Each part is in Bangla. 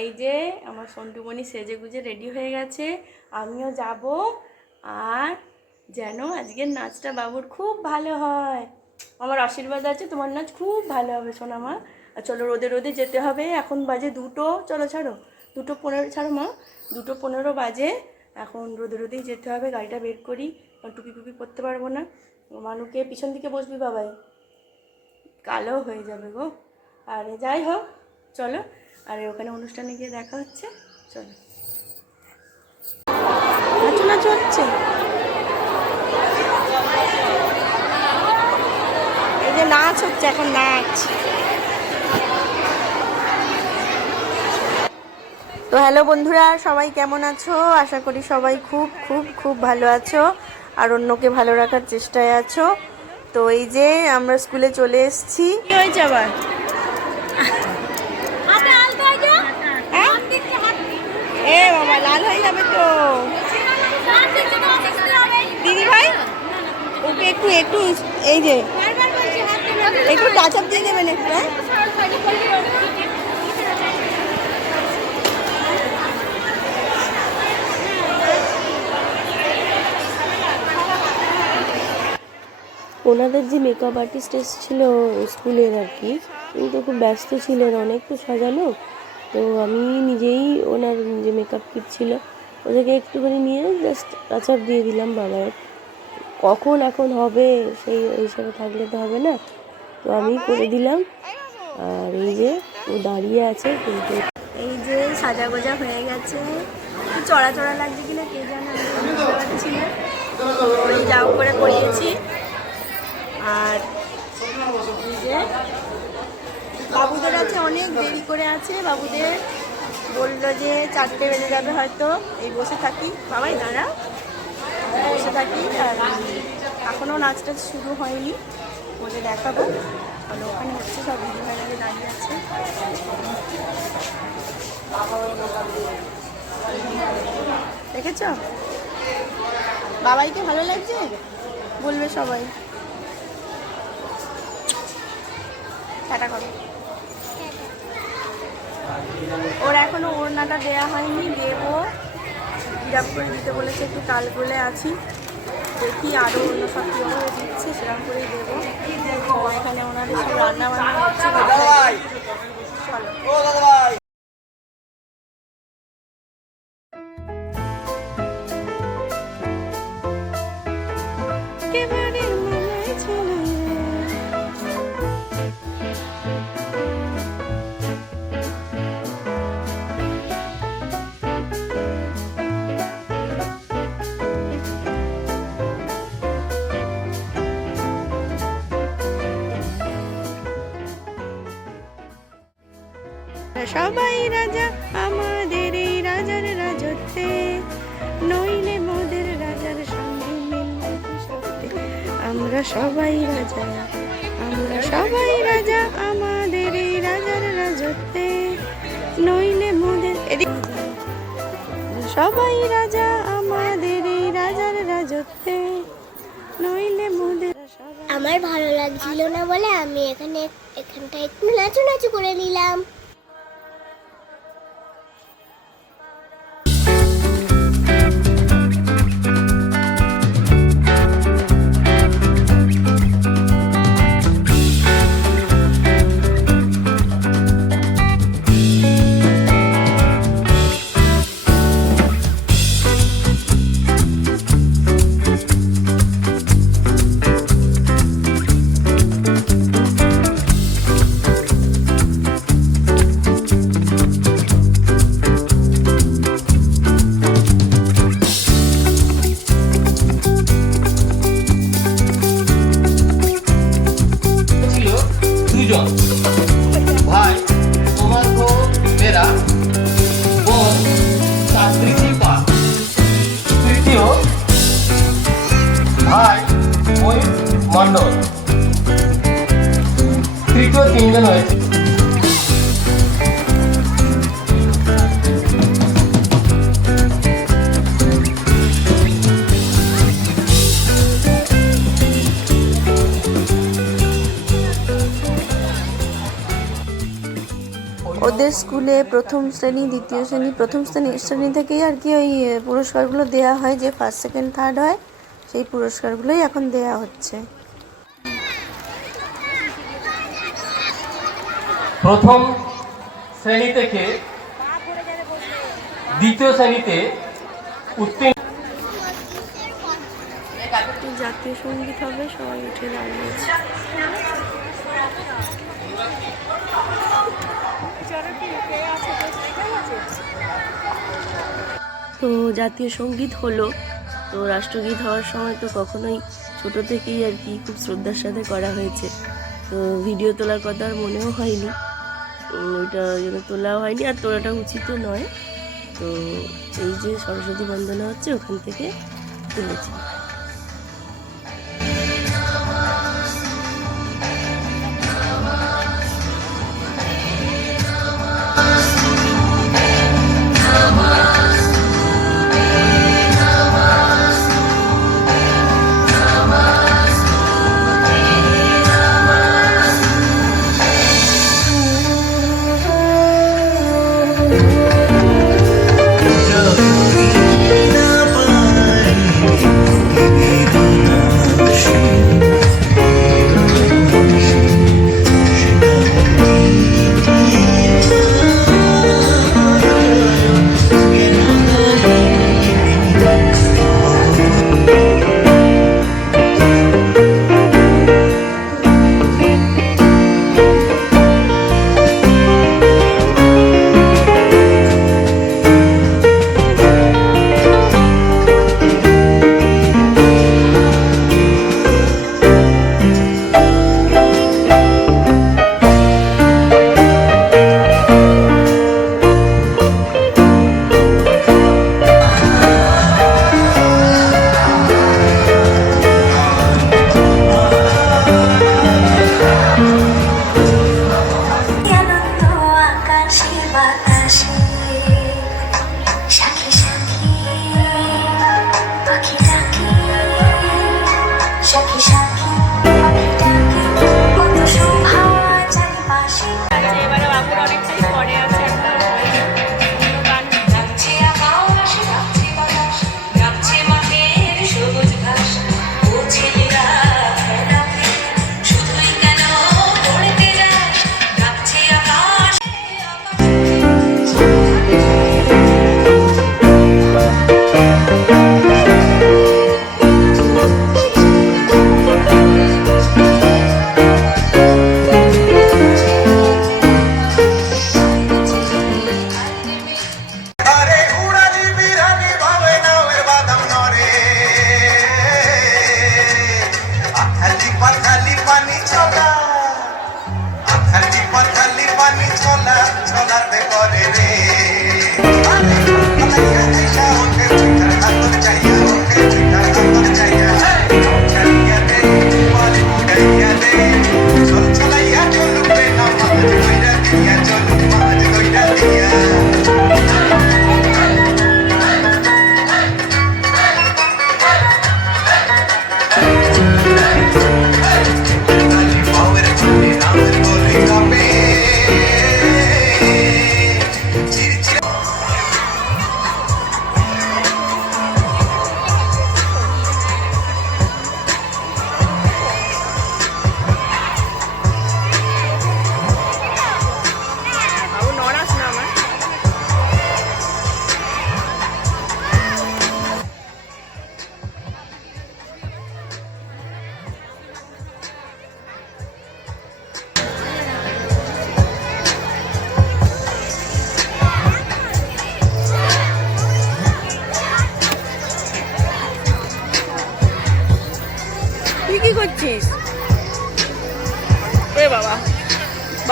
এই যে আমার সন্টুমণি সেজে গুজে রেডি হয়ে গেছে। আমিও যাব আর যেন আজকের নাচটা বাবুর খুব ভালো হয়। আমার আশীর্বাদ আছে, তোমার নাচ খুব ভালো হবে সোনামা আর চলো রোদে রোদে যেতে হবে, এখন বাজে দুটো, চলো ছাড়ো। দুটো পনেরো, ছাড়ো মা, দুটো পনেরো বাজে। এখন রোদে রোদেই যেতে হবে, গাড়িটা বের করি টুপি ফুপি পরতে পারব না। মানুকে পিছন দিকে বসবি বাবাই? কালো হয়ে যাবে গো। আর যাই হোক, চলো। আর ওখানে অনুষ্ঠানে গিয়ে দেখা হচ্ছে। চলো। নাচু নাচু হচ্ছে। এই যে নাচ হচ্ছে, এখন নাচ। তো হ্যালো বন্ধুরা, সবাই কেমন আছো? আশা করি সবাই খুব খুব খুব ভালো আছো আর অন্যকে ভালো রাখার চেষ্টায় আছো। তো এই যে আমরা স্কুলে চলে এসেছি। হয়েছে আবার? লাল হয়ে যাবে তো দিদি ভাই, ওকে একটু একটু, এই যে, একটু টাচ দিয়ে দেবেন একটু হ্যাঁ? ওনাদের যে মেকআপ আর্টিস্ট এসেছিল স্কুলের আর কি, উনি তো খুব ব্যস্ত ছিলেন, অনেক তো সাজানো তো আমি নিজেই ওনার যে মেকআপ কিট ছিল, ওদেরকে একটুখানি নিয়ে জাস্ট আপ দিয়ে দিলাম বাবার। কখন এখন হবে সেই হিসাবে থাকলে তো হবে না। তো আমি করে দিলাম। আর এই যে ও দাঁড়িয়ে আছে কিন্তু এই যে সাজা গোজা হয়ে গেছে। চড়া চড়া লাগছে কিনা কে জানে, আমি যাও করে করিয়েছি আর এই যে বাবুদের আছে অনেক, দেরি করে আছে। বাবুদের বলল যে চারটে বেজে যাবে হয়তো। এই বসে থাকি। বাবাই, দাঁড়া। বসে থাকি। আর এখনও নাচটা শুরু হয়নি। বলে দেখাবো। তাহলে ওখানে হচ্ছে সব দিদিভাইরা দাঁড়িয়ে আছে। দেখেছ? বাবাইকে ভালো লাগছে? বলবে সবাই। টাটা করো। ওর এখনও ওড়নাটা দেয়া হয়নি দেবো হিরাপ করে দিতে বলেছে একটু কাল বলে আছি। দেখি আরও অন্য সব কীভাবে দিচ্ছে সেরকম করেই দেবো। এখানে ওনাদের সব রান্না বান্না হচ্ছে চলো। সবাই রাজা, আমাদের এই রাজার রাজত্বে। নইলে মোদের রাজার সঙ্গে মিলবে সত্যি? আমরা সবাই রাজা, আমরা সবাই রাজা, আমাদের এই রাজার রাজত্বে। নইলে মোদের সবাই রাজা, আমাদের এই রাজার রাজত্বে। নইলে মোদের আমার ভালো লাগছিল না বলে আমি এখানে এখানটা একটু নাচু নাচু করে নিলাম। তৃতীয় তিনজন হয়েছে। ওদের স্কুলে প্রথম শ্রেণি, দ্বিতীয় শ্রেণি, প্রথম শ্রেণি শ্রেণি থেকেই আর কি ওই পুরস্কারগুলো দেওয়া হয়, যে ফার্স্ট সেকেন্ড থার্ড হয়, সেই পুরস্কারগুলোই এখন দেওয়া হচ্ছে। প্রথম শ্রেণি থেকে দ্বিতীয় শ্রেণীতে উত্তীর্ণ জাতীয় সংগীত হবে, সবাই উঠে দাঁড়িয়েছে। তো জাতীয় সংগীত হলো, তো রাষ্ট্রগীত হওয়ার সময় তো কখনোই ছোট থেকেই আর কি খুব শ্রদ্ধার সাথে করা হয়েছে। তো ভিডিও তোলার কথা আর মনেও হয়নি। ওইটা যেন তোলাও হয়নি, আর তোলাটা উচিত নয়। তো এই যে সরস্বতী বন্দনা হচ্ছে, ওখান থেকে তুলেছি।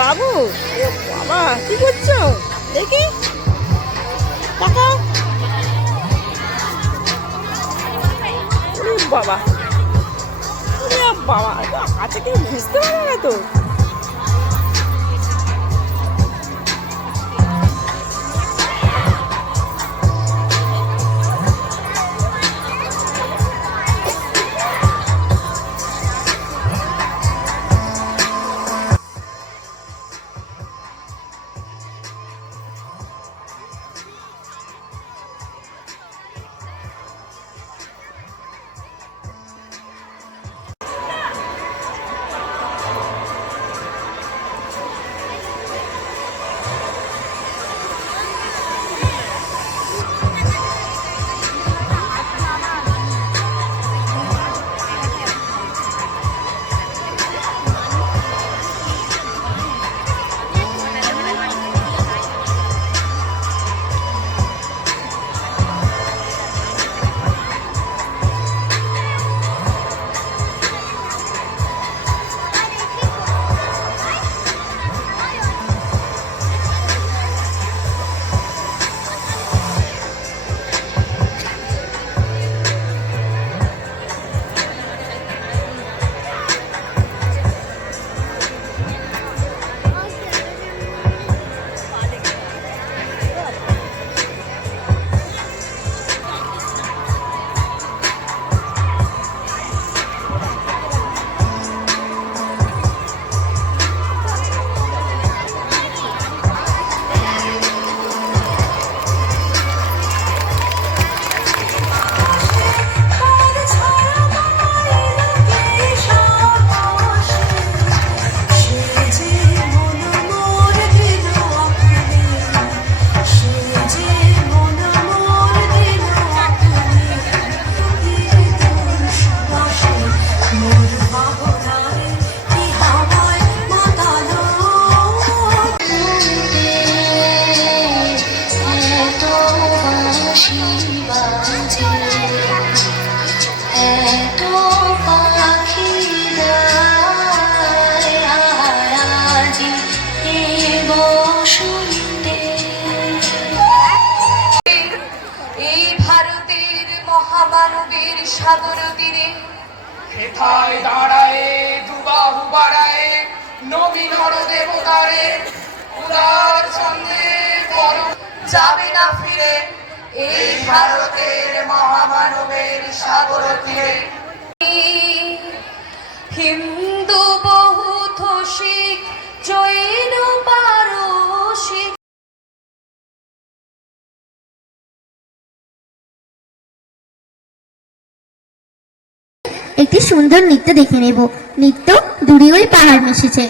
বাবু? বাবা কি করছ? দেখি। টাকা বাবা। বাবা কাছে কেউ বুঝতে পারে না তো? হেথায় দাঁড়ায়, দুবাহু বাড়ায়, নবী নর দেবতারে উদার ছন্দে বড় যাবে না ফিরে এই ভারতের মহামানবের সাগর তীরে। একটি সুন্দর নৃত্য দেখে নেব। নৃত্য দূরে ওই পাহাড় মিশেছে।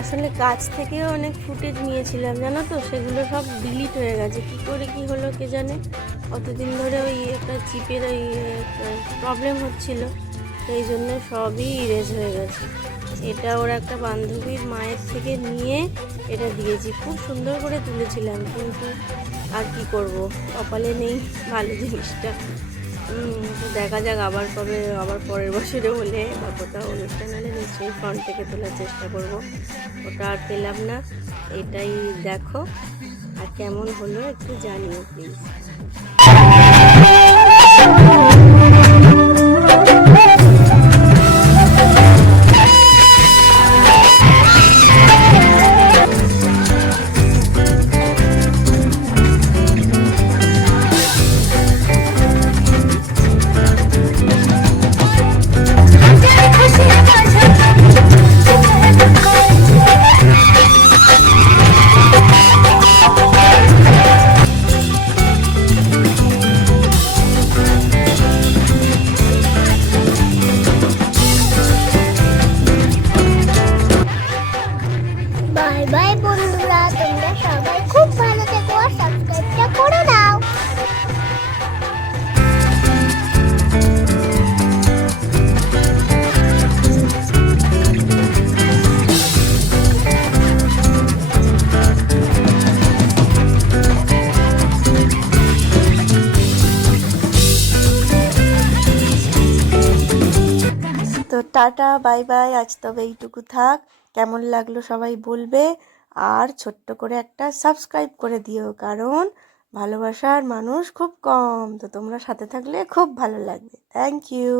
আসলে কাছ থেকেও অনেক ফুটেজ নিয়েছিলাম, জানো তো? সেগুলো সব ডিলিট হয়ে গেছে। কি করে কি হলো কে জানে? অতদিন ধরে ওই একটা চিপের ওই প্রবলেম হচ্ছিল। সেই জন্য সবই ইরেজ হয়ে গেছে। এটা ওর একটা বান্ধবীর মায়ের থেকে নিয়ে এটা দিয়েছি। খুব সুন্দর করে তুলেছিলাম, কিন্তু আর কি করব? কপালে নেই ভালো জিনিসটা। দেখা যাক আবার কবে, আবার পরের বছরে হলে বা কোথাও অনুষ্ঠান হলে নিশ্চয়ই ফ্রন্ট থেকে তোলার চেষ্টা করব। ওটা আর পেলাম না, এটাই দেখো। আর কেমন হলো একটু জানিও প্লিজ টাটা, বাই বাই, আজ তবে এইটুকু থাক। কেমন লাগল সবাই বলবে। আর ছোট্ট করে একটা সাবস্ক্রাইব করে দিও, কারণ ভালোবাসার মানুষ খুব কম। তো তোমরা সাথে থাকলে খুব ভালো লাগবে। Thank you